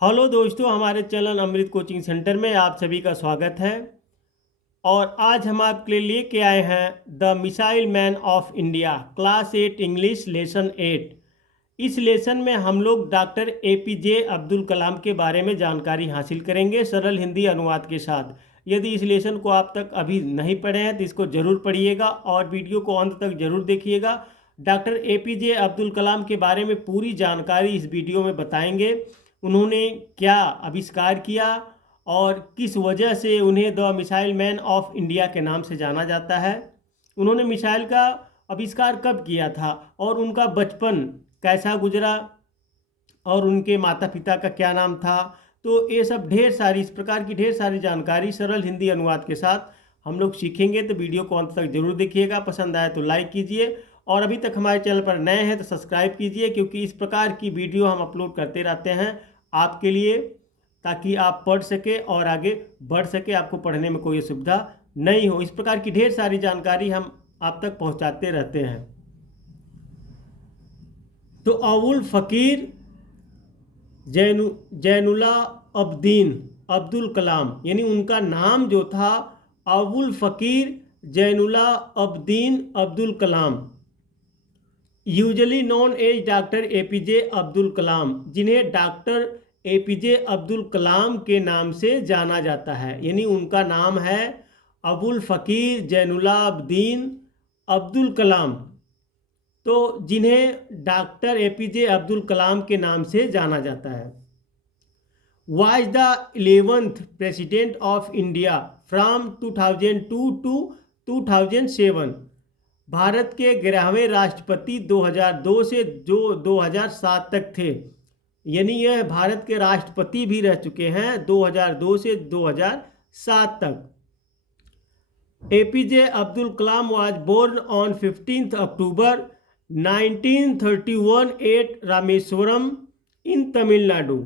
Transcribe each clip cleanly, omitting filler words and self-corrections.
Hello दोस्तों, हमारे channel अमृत coaching centre में आप सभी का स्वागत है। और आज हम आपके लिए लेके आए हैं the missile man of India class 8 English lesson 8। इस लेसन में हम लोग डॉक्टर एपीजे अब्दुल कलाम के बारे में जानकारी हासिल करेंगे सरल हिंदी अनुवाद के साथ। यदि इस लेसन को आप तक अभी नहीं पढ़े हैं तो इसको ज़रूर पढ़िएगा और वीडियो को अंत तक ज़रूर देखिएगा। डॉक्टर एपीजे अब्दुल कलाम के बारे में पूरी जानकारी इस वीडियो में बताएंगे। उन्होंने क्या आविष्कार किया और किस वजह से उन्हें the missile man of India के नाम से जाना जाता है। उन्होंने मिसाइल का आविष्कार कब किया था और उनका बचपन कैसा गुजरा और उनके माता पिता का क्या नाम था। तो ये सब ढेर सारी इस प्रकार की ढेर सारी जानकारी सरल हिंदी अनुवाद के साथ हम लोग सीखेंगे। तो वीडियो को अंत तक जरूर देखिएगा, पसंद आए तो लाइक कीजिए और अभी तक हमारे चैनल पर नए हैं तो सब्सक्राइब कीजिए, क्योंकि इस प्रकार की वीडियो हम अपलोड करते रहते हैं आपके लिए, ताकि आप पढ़ सके और आगे बढ़ सके, आपको पढ़ने में कोई असुविधा नहीं हो। इस प्रकार की ढेर सारी जानकारी हम आप तक पहुंचाते रहते हैं। तो अबुल फ़कीर जैनुला अब्दीन अब्दुल कलाम, यानी उनका नाम जो था Abul Fakir Jainulabdeen Abdul Kalam, usually known as doctor APJ Abdul Kalam, जिन्हें डॉक्टर एपीजे अब्दुल कलाम के नाम से जाना जाता है। यानी उनका नाम है अबुल फ़कीर जैनुला अब्दीन अब्दुल कलाम, तो जिन्हें डॉक्टर एपीजे अब्दुल कलाम के नाम से जाना जाता है। Was the 11th president of India from 2002 to 2007। भारत के 11वें राष्ट्रपति 2002 से जो 2007 तक थे, यानी यह भारत के राष्ट्रपति भी रह चुके हैं 2002 से 2007 तक। APJ Abdul Kalam was born on 15 October 1931 at Rameswaram in Tamil Nadu.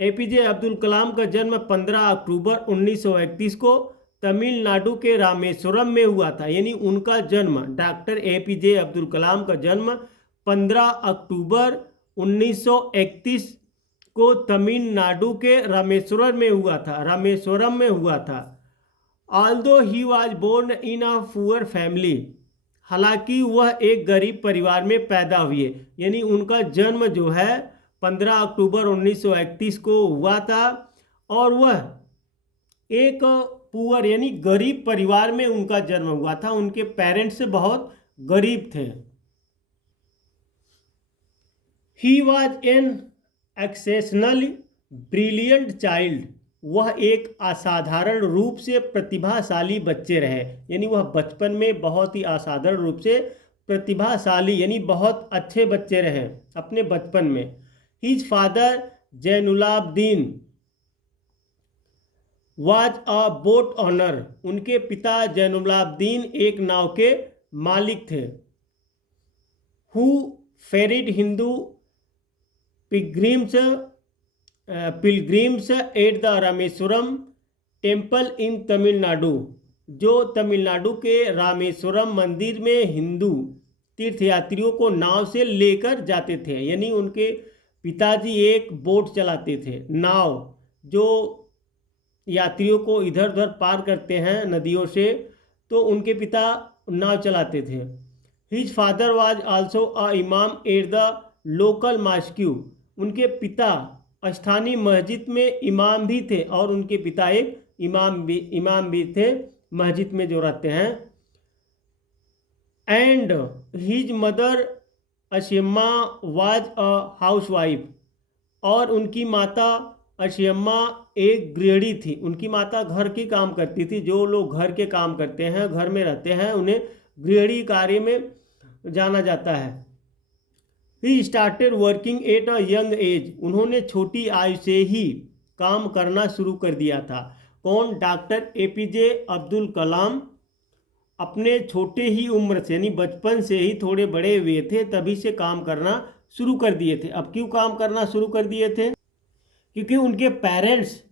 APJ Abdul Kalam का जन्म 15 अक्टूबर 1931 को तमिलनाडु के रामेश्वरम में हुआ था। यानी उनका जन्म, डॉक्टर एपीजे अब्दुल कलाम का जन्म 15 अक्टूबर 1931 को तमिलनाडु के रामेश्वरम में हुआ था। Although he was born in a poor family, हालांकि वह एक गरीब परिवार में पैदा हुए। यानी उनका जन्म जो है 15 अक्टूबर 1931 को हुआ था और वह एक पुअर यानी गरीब परिवार में उनका जन्म हुआ था। उनके पेरेंट्स बहुत गरीब थे। He was an exceptionally brilliant child, वह एक असाधारण रूप से प्रतिभाशाली बच्चे रहे। यानी वह बचपन में बहुत ही असाधारण रूप से प्रतिभाशाली यानी बहुत अच्छे बच्चे रहे अपने बचपन में। His father Jainulabdeen was a boat owner, उनके पिता जैनुलाब्दीन एक नाव के मालिक थे। Who ferried Hindu pilgrims at the Rameswaram temple in Tamil Nadu, जो तमिलनाडु के रामेश्वरम मंदिर में हिंदू तीर्थयात्रियों को नाव से लेकर जाते थे। यानी उनके पिताजी एक बोट चलाते थे, नाव, जो यात्रियों को इधर उधर पार करते हैं नदियों से, तो उनके पिता नाव चलाते थे। His father was also a इमाम एट द लोकल मॉस्क्यू, उनके पिता स्थानीय मस्जिद में इमाम भी थे और उनके पिता एक इमाम भी थे मस्जिद में जो रहते हैं। And his mother Ashiamma was a housewife, और उनकी माता अशियम्मा एक गृहिणी थी। उनकी माता घर के काम करती थी। जो लोग घर के काम करते हैं, घर में रहते हैं, उन्हें गृहिणी कार्य में जाना जाता है। He started working at a young age, उन्होंने छोटी आयु से ही काम करना शुरू कर दिया था। कौन? डॉक्टर एपीजे अब्दुल कलाम अपने छोटे ही उम्र से यानी बचपन से ही थोड़े बड़े हुए थे, तभी से काम करना शुरू कर दिए थे। अब क्यों काम करना शुरू कर दिए थे? क्योंकि उनके पेरेंट्स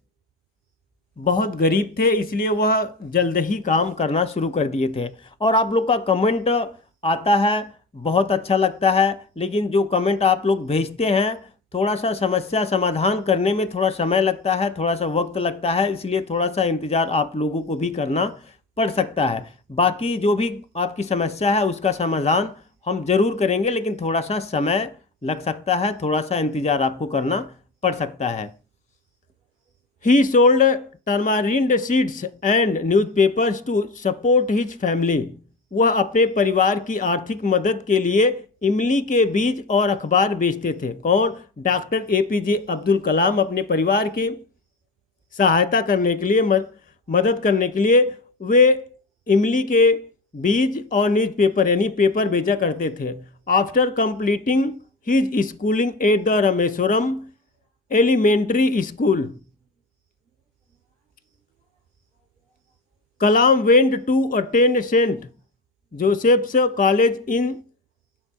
बहुत गरीब थे, इसलिए वह जल्द ही काम करना शुरू कर दिए थे। और आप लोग का कमेंट आता है, बहुत अच्छा लगता है, लेकिन जो कमेंट आप लोग भेजते हैं थोड़ा सा समस्या समाधान करने में थोड़ा समय लगता है, थोड़ा सा वक्त लगता है, इसलिए थोड़ा सा इंतज़ार आप लोगों को भी करना पड़ सकता है। बाकी जो भी आपकी समस्या है उसका समाधान हम जरूर करेंगे, लेकिन थोड़ा सा समय लग सकता है, थोड़ा सा इंतज़ार आपको करना पड़ सकता है। He sold tamarind seeds and newspapers to support his family. वह अपने परिवार की आर्थिक मदद के लिए इमली के बीज और अखबार बेचते थे। कौन? डॉक्टर एपीजे अब्दुल कलाम अपने परिवार की सहायता करने के लिए, मदद करने के लिए वे इमली के बीज और न्यूज़पेपर यानी पेपर बेचा करते थे। After completing his schooling at the Rameswaram Elementary School, Kalam went to attend Saint Joseph's College in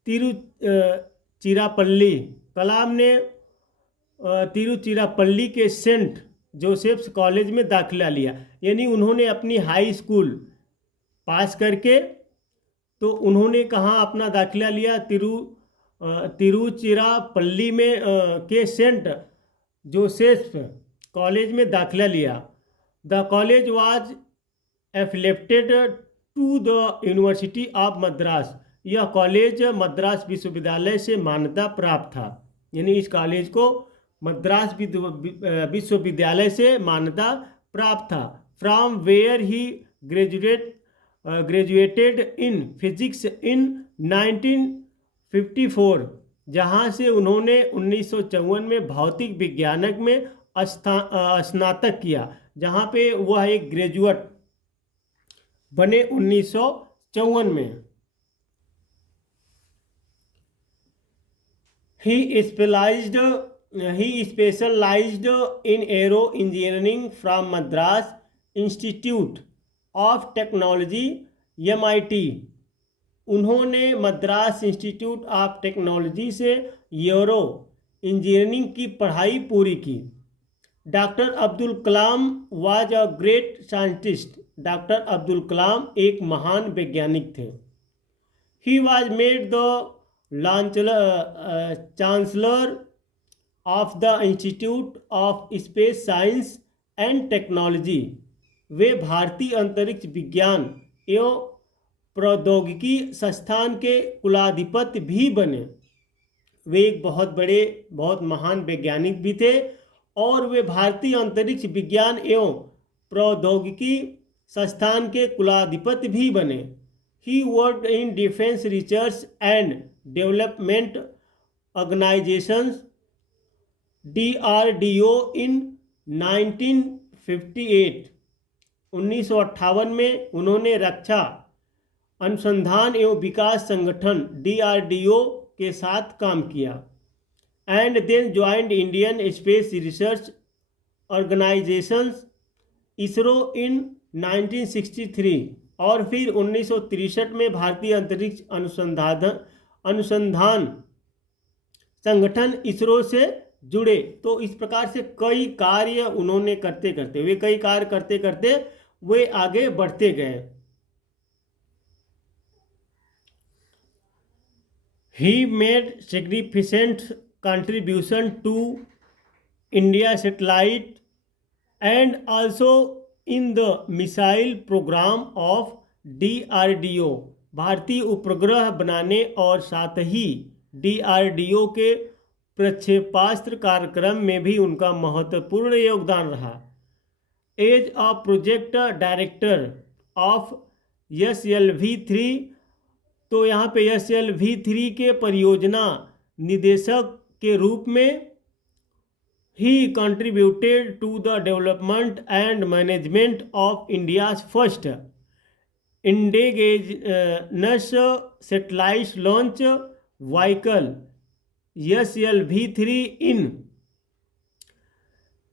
Tiruchirappalli. Kalam ने तिरुचिरापल्ली के सेंट जोसेफ्स कॉलेज में दाखिला लिया, यानी उन्होंने अपनी हाई स्कूल पास करके तो उन्होंने कहाँ अपना दाखिला लिया? तिरुचिरापल्ली में के सेंट जोसेफ्स कॉलेज में दाखिला लिया। The college was affiliated to the university of Madras. यह कॉलेज मद्रास विश्वविद्यालय से मान्यता प्राप्त था, यानी इस कॉलेज को मद्रास विश्वविद्यालय से मान्यता प्राप्त था। From where he graduated in physics in 1954, जहाँ से उन्होंने 1954 में भौतिक विज्ञानक में स्नातक किया, जहाँ पे वह एक ग्रेजुएट बने 1954 में। He specialized in aero engineering from Madras Institute of Technology MIT। उन्होंने मद्रास इंस्टीट्यूट ऑफ टेक्नोलॉजी से एरो इंजीनियरिंग की पढ़ाई पूरी की। Doctor Abdul Kalam was a great scientist. Doctor Abdul Kalam एक महान वैज्ञानिक थे। He was made the chancellor of the Institute of Space Science and Technology. वे भारतीय अंतरिक्ष विज्ञान एवं प्रौद्योगिकी संस्थान के कुलाधिपति भी बने। वे एक बहुत महान वैज्ञानिक भी थे और वे भारतीय अंतरिक्ष विज्ञान एवं प्रौद्योगिकी संस्थान के कुलाधिपति भी बने। He worked in defence research and development organisations DRDO इन 1958। 1958 में उन्होंने रक्षा अनुसंधान एवं विकास संगठन DRDO के साथ काम किया। And then joined Indian Space Research Organisations ISRO in 1963, और फिर 1963 में भारतीय अंतरिक्ष अनुसंधान संगठन इसरो से जुड़े। तो इस प्रकार से कई कार्य उन्होंने करते करते वे आगे बढ़ते गए। He made significant contribution to India satellite and also in the missile program of DRDO। भारतीय उपग्रह बनाने और साथ ही DRDO के प्रक्षेपास्त्र कार्यक्रम में भी उनका महत्वपूर्ण योगदान रहा। As a project director of SLV3, तो यहाँ पे SLV3 के परियोजना निदेशक के रूप में he contributed to the development and management of India's first indigenous satellite launch vehicle SLV3 in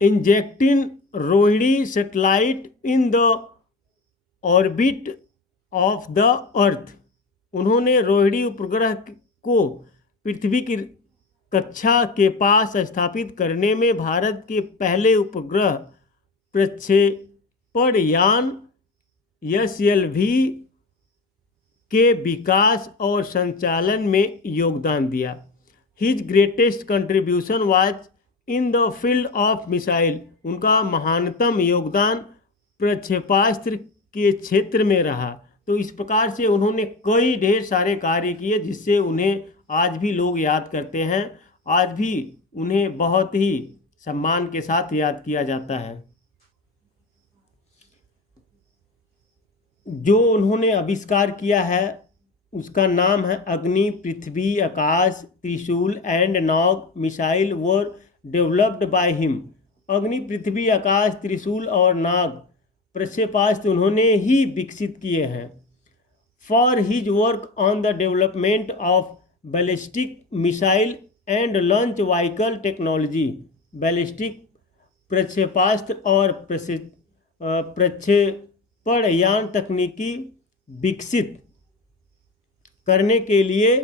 injecting Rohini satellite in the orbit of the earth. उन्होंने रोहिणी उपग्रह को पृथ्वी की कक्षा के पास स्थापित करने में भारत के पहले उपग्रह प्रक्षेपण यान SLV के विकास और संचालन में योगदान दिया। His greatest contribution was in the field of missile, उनका महानतम योगदान प्रक्षेपास्त्र के क्षेत्र में रहा। तो इस प्रकार से उन्होंने कई ढेर सारे कार्य किए जिससे उन्हें आज भी लोग याद करते हैं, आज भी उन्हें बहुत ही सम्मान के साथ याद किया जाता है। जो उन्होंने आविष्कार किया है उसका नाम है अग्नि, पृथ्वी, आकाश, त्रिशूल and Nag missile were developed by him. अग्नि, पृथ्वी, आकाश, त्रिशूल और नाग प्रक्षेपास्त्र उन्होंने ही विकसित किए हैं। For his work on the development of ballistic missile and launch vehicle technology, ballistic प्रक्षेपास्त्र और प्रक्षेपण यान तकनीकी विकसित करने के लिए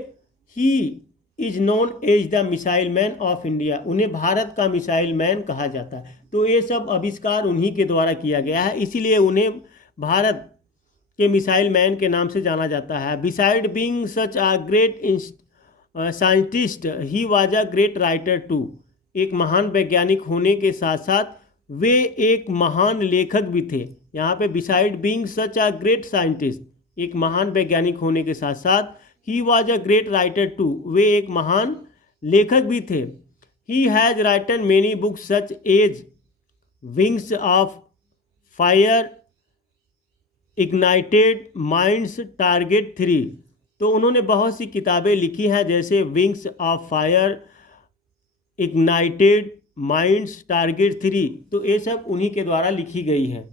he is known as the missile man of India, उन्हें भारत का मिसाइल मैन कहा जाता है। तो ये सब आविष्कार उन्हीं के द्वारा किया गया है, इसीलिए उन्हें भारत के मिसाइल मैन के नाम से जाना जाता है। Beside being such a great scientist he was a great writer too, एक महान वैज्ञानिक होने के साथ साथ वे एक महान लेखक भी थे। यहाँ पे beside being such a great scientist, एक महान वैज्ञानिक होने के साथ साथ he was a great writer too, वे एक महान लेखक भी थे। He has written many books such as Wings of Fire, Ignited Minds, Target 3। तो उन्होंने बहुत सी किताबें लिखी हैं जैसे Wings of Fire, Ignited Minds, Target 3, तो ये सब उन्हीं के द्वारा लिखी गई है।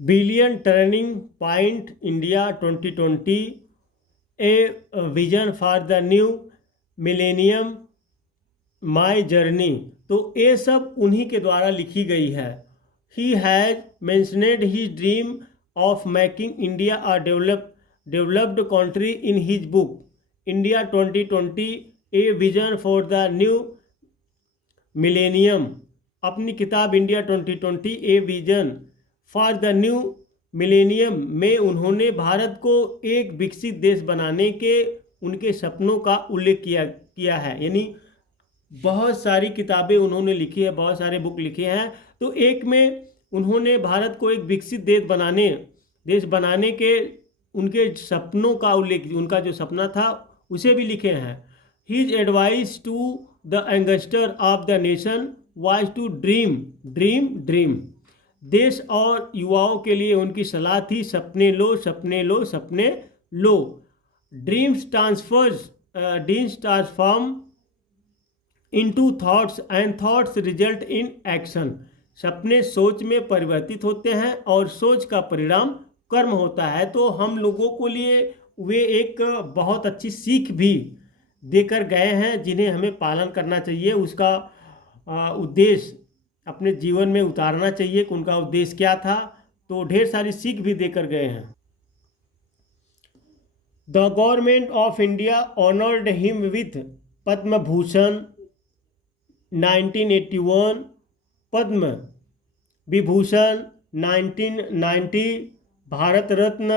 Billion Turning Point India 2020, A Vision for the New Millennium, My Journey, तो ये सब उन्हीं के द्वारा लिखी गई है। He has mentioned his dream of making India a developed country in his book India 2020, A Vision for the New Millennium. अपनी किताब India 2020 A Vision for the New Millennium में उन्होंने भारत को एक विकसित देश बनाने के उनके सपनों का उल्लेख किया है। यानी बहुत सारी किताबें उन्होंने लिखी है, बहुत सारे बुक लिखे हैं। तो एक में उन्होंने भारत को एक विकसित देश बनाने के उनके सपनों का उल्लेख, उनका जो सपना था उसे भी लिखे हैं। His advice to the youngster of the nation was to dream dream dream. देश और युवाओं के लिए उनकी सलाह थी सपने लो सपने लो सपने लो। Dreams transform into thoughts and thoughts result in action. सपने सोच में परिवर्तित होते हैं और सोच का परिणाम कर्म होता है। तो हम लोगों को लिए वे एक बहुत अच्छी सीख भी देकर गए हैं जिन्हें हमें पालन करना चाहिए, उसका उद्देश्य अपने जीवन में उतारना चाहिए कि उनका उद्देश्य क्या था। तो ढेर सारी सीख भी देकर गए हैं। The government of India honoured him with Padma Bhushan 1981, Padma Vibhushan 1990, Bharat Ratna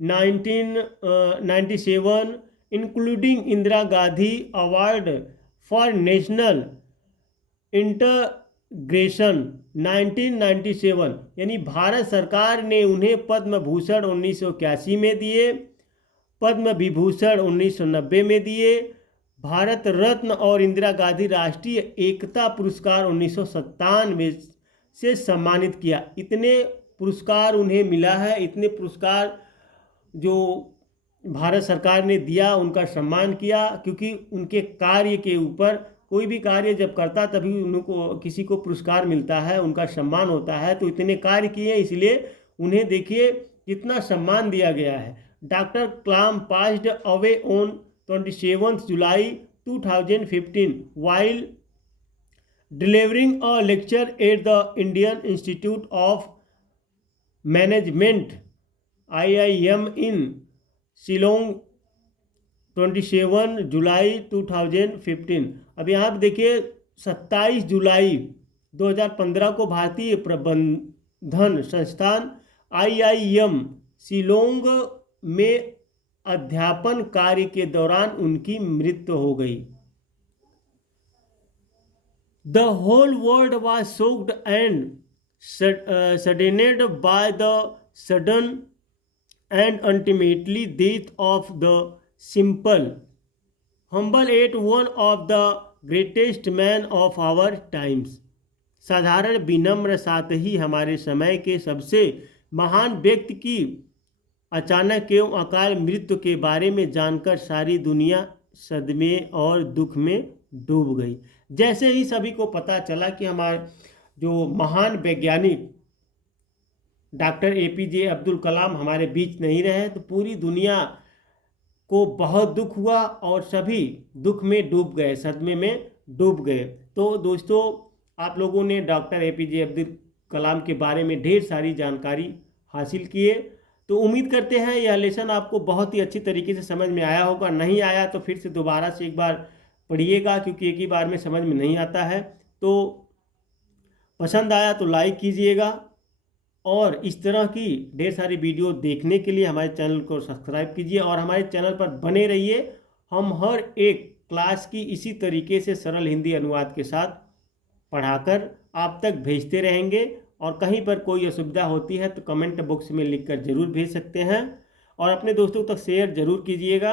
1997, including Indira Gandhi award for national integration 1997। यानी भारत सरकार ने उन्हें पद्म भूषण 1981 में दिए, पद्म विभूषण 1990 में दिए, भारत रत्न और इंदिरा गांधी राष्ट्रीय एकता पुरस्कार 1997 से सम्मानित किया। इतने पुरस्कार उन्हें मिला है, इतने पुरस्कार जो भारत सरकार ने दिया, उनका सम्मान किया, क्योंकि उनके कार्य के ऊपर, कोई भी कार्य जब करता तभी उनको किसी को पुरस्कार मिलता है, उनका सम्मान होता है। तो इतने कार्य किए इसलिए उन्हें देखिए कितना सम्मान दिया गया है। Doctor Kalam passed away on 27 July 2015 while delivering a lecture at the Indian Institute of Management IIM in Shillong 27 जुलाई 2015। अब यहाँ पर देखिए 27 जुलाई 2015 को भारतीय प्रबंधन संस्थान IIM शिलोंग में अध्यापन कार्य के दौरान उनकी मृत्यु हो गई। The whole world was shocked and saddened by the sudden and ultimately death of the simple, humble yet one of the greatest man of our times। साधारण, विनम्र, साथ ही हमारे समय के सबसे महान व्यक्ति की अचानक एवं अकाल मृत्यु के बारे में जानकर सारी दुनिया सदमे और दुख में डूब गई। जैसे ही सभी को पता चला कि हमारे जो महान वैज्ञानिक डॉक्टर एपीजे अब्दुल कलाम हमारे बीच नहीं रहे, तो पूरी दुनिया को बहुत दुख हुआ और सभी दुख में डूब गए, सदमे में डूब गए। तो दोस्तों, आप लोगों ने डॉक्टर एपीजे अब्दुल कलाम के बारे में ढेर सारी जानकारी हासिल किए। तो उम्मीद करते हैं यह लेसन आपको बहुत ही अच्छी तरीके से समझ में आया होगा। नहीं आया तो फिर से दोबारा से एक बार पढ़िएगा, क्योंकि एक ही बार में समझ में नहीं आता है। तो पसंद आया तो लाइक कीजिएगा, और इस तरह की ढेर सारी वीडियो देखने के लिए हमारे चैनल को सब्सक्राइब कीजिए और हमारे चैनल पर बने रहिए। हम हर एक क्लास की इसी तरीके से सरल हिंदी अनुवाद के साथ पढ़ाकर आप तक भेजते रहेंगे। और कहीं पर कोई असुविधा होती है तो कमेंट बॉक्स में लिखकर ज़रूर भेज सकते हैं, और अपने दोस्तों तक शेयर ज़रूर कीजिएगा।